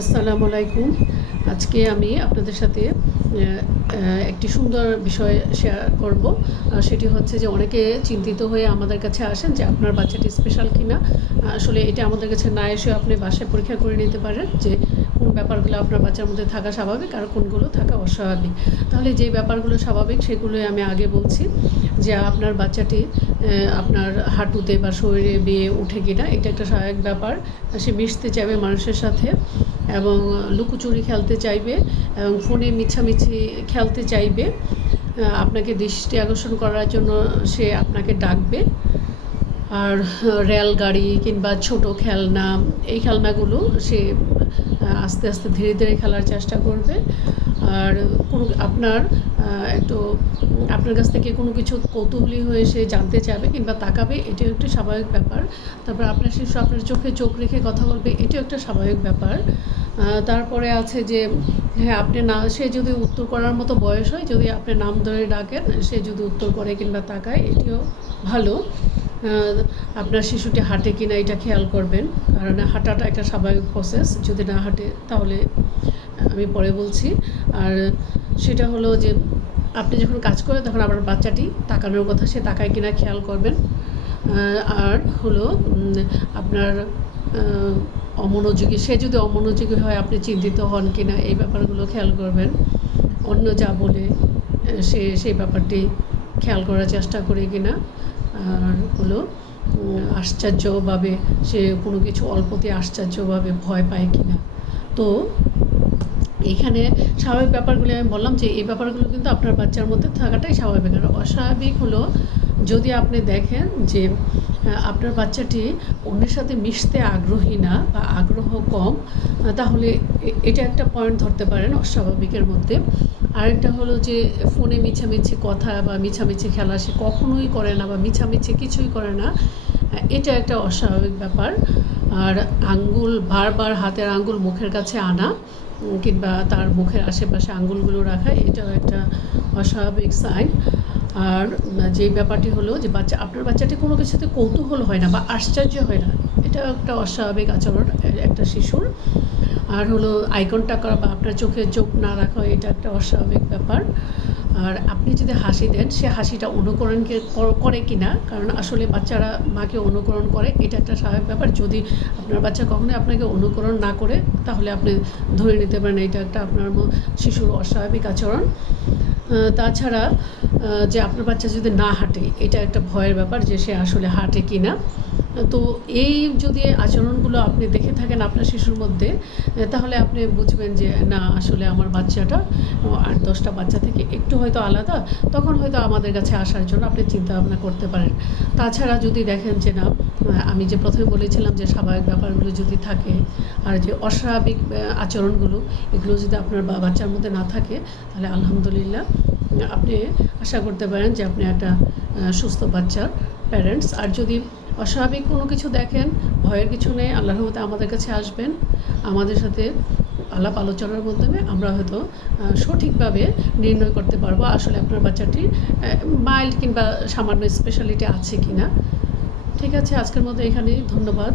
আসসালামু আলাইকুম। আজকে আমি আপনাদের সাথে একটি সুন্দর বিষয় শেয়ার করব। আর সেটি হচ্ছে যে অনেকে চিন্তিত হয়ে আমাদের কাছে আসেন যে আপনার বাচ্চাটি স্পেশাল কিনা। আসলে এটা আমাদের কাছে না এসে আপনি বাসায় পরীক্ষা করে নিতে পারেন যে কোন ব্যাপারগুলো আপনার বাচ্চার মধ্যে থাকা স্বাভাবিক আর কোনগুলো থাকা অস্বাভাবিক। তাহলে যে ব্যাপারগুলো স্বাভাবিক সেগুলোই আমি আগে বলছি যে আপনার বাচ্চাটি আপনার হাঁটুতে বা শরীরে বেয়ে উঠে কিনা, এটা একটা স্বাভাবিক ব্যাপার। সে মিশতে চাইবে মানুষের সাথে। এবং লুকোচুরি খেলতে চাইবে এবং ফোনে মিছামিছি খেলতে চাইবে। আপনাকে দৃষ্টি আকর্ষণ করার জন্য সে আপনাকে ডাকবে। আর রেলগাড়ি কিংবা ছোট খেলনা, এই খেলনাগুলো সে আস্তে আস্তে ধীরে ধীরে খেলার চেষ্টা করবে। আর কোনো আপনার একটু আপনার কাছ থেকে কোনো কিছু কৌতূহলী হয়ে সে জানতে চাইবে কিংবা তাকাবে, এটাও একটি স্বাভাবিক ব্যাপার। তারপর আপনার শিশু আপনার চোখে চোখ রেখে কথা বলবে, এটাও একটা স্বাভাবিক ব্যাপার। তারপরে আছে যে হ্যাঁ আপনি না, সে যদি উত্তর করার মতো বয়স হয়, যদি আপনি নাম ধরে ডাকেন, সে যদি উত্তর করে কিংবা তাকায়, এটিও ভালো। আপনার শিশুটি হাঁটে কিনা এটা খেয়াল করবেন, কারণ হাঁটাটা একটা স্বাভাবিক প্রসেস যদি না হাঁটে, তাহলে আমি পরে বলছি। আর সেটা হলো যে, আপনি যখন কাজ করেন, তখন আপনার বাচ্চাটি তাকানোর কথা, সে তাকায় কিনা খেয়াল করবেন। আর হলো আপনার অমনোযোগী, সে যদি অমনোযোগী হয়, আপনি চিন্তিত হন কি না এই ব্যাপারগুলো খেয়াল করবেন। অন্য যা বলে, সে, সেই ব্যাপারটি খেয়াল করার চেষ্টা করে কিনা। আর হলো আশ্চর্যভাবে, সে কোনো কিছু অল্পতে আশ্চর্যভাবে ভয় পায় কি না তো এখানে স্বাভাবিক ব্যাপারগুলি আমি বললাম যে, এই ব্যাপারগুলো কিন্তু আপনার বাচ্চার মধ্যে থাকাটাই স্বাভাবিক। আর অস্বাভাবিক হলো যদি আপনি দেখেন যে আপনার বাচ্চাটি অন্যের সাথে মিশতে আগ্রহী না বা আগ্রহ কম তাহলে এটা একটা পয়েন্ট ধরতে পারেন অস্বাভাবিকের মধ্যে। আরেকটা হলো যে, ফোনে মিছামিছি কথা বা মিছামিছি খেলা সে কখনোই করে না বা মিছামিছি কিছুই করে না এটা একটা অস্বাভাবিক ব্যাপার। আর আঙ্গুল, বারবার হাতের আঙ্গুল মুখের কাছে আনা কিংবা তার মুখের আশেপাশে আঙ্গুলগুলো রাখা, এটাও একটা অস্বাভাবিক সাইন আর যে ব্যাপারটি হলো যে বাচ্চা, আপনার বাচ্চাটি কোনো কিছুতে কৌতূহল হয় না বা আশ্চর্য হয় না। এটা একটা অস্বাভাবিক আচরণ একটা শিশুর। আর হলো আইকনটা করা বা আপনার চোখে চোখ না রাখা, এটা একটা অস্বাভাবিক ব্যাপার। আর আপনি যদি হাসি দেন, সে হাসিটা অনুকরণ কে- কর- কি না কারণ আসলে বাচ্চারা মাকে অনুকরণ করে, এটা একটা স্বাভাবিক ব্যাপার। যদি আপনার বাচ্চা কখনোই আপনাকে অনুকরণ না করে, তাহলে আপনি ধরে নিতে পারেন, এটা একটা আপনার শিশুর অস্বাভাবিক আচরণ। তাছাড়া যে আপনার বাচ্চা যদি না হাঁটে, এটা একটা ভয়ের ব্যাপার যে সে আসলে হাঁটে কি না তো এই যদি আচরণগুলো আপনি দেখে থাকেন আপনার শিশুর মধ্যে তাহলে আপনি বুঝবেন যে, না, আসলে আমার বাচ্চাটা আট, দশটা বাচ্চা থেকে একটু হয়তো আলাদা, তখন হয়তো আমাদের কাছে আসার জন্য আপনি চিন্তা ভাবনা করতে পারেন। তাছাড়া যদি দেখেন যে, না আমি যে প্রথমে বলেছিলাম যে, স্বাভাবিক ব্যাপারগুলো যদি থাকে, আর যে অস্বাভাবিক আচরণগুলো, এগুলো যদি আপনার বাচ্চার মধ্যে না থাকে, তাহলে আলহামদুলিল্লাহ, আপনি আশা করতে পারেন যে, আপনি একটা সুস্থ বাচ্চার প্যারেন্টস আর যদি অস্বাভাবিক কোনো কিছু দেখেন, ভয়ের কিছু নেই, আল্লাহর মতে আমাদের কাছে আসবেন। আমাদের সাথে আলাপ আলোচনার মাধ্যমে আমরা হয়তো সঠিকভাবে নির্ণয় করতে পারব আসলে আপনার বাচ্চাটির মাইল্ড কিংবা সামান্য স্পেশালিটি আছে কি না ঠিক আছে, আজকের মতো এখানেই, ধন্যবাদ।